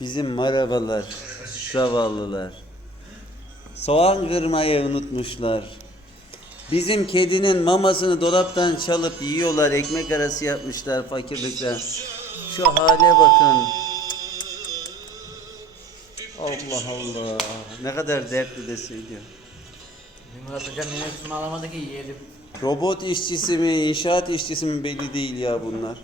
Bizim marabalar, zavallılar. Soğan kırmayı unutmuşlar. Bizim kedinin mamasını dolaptan çalıp yiyorlar. Ekmek arası yapmışlar fakirlikten. Şu hale bakın. Allah Allah. Ne kadar dertli de söylüyor. Murat Hocam yine alamadı ki yiyelim. Robot işçisi mi, inşaat işçisi mi belli değil ya bunlar.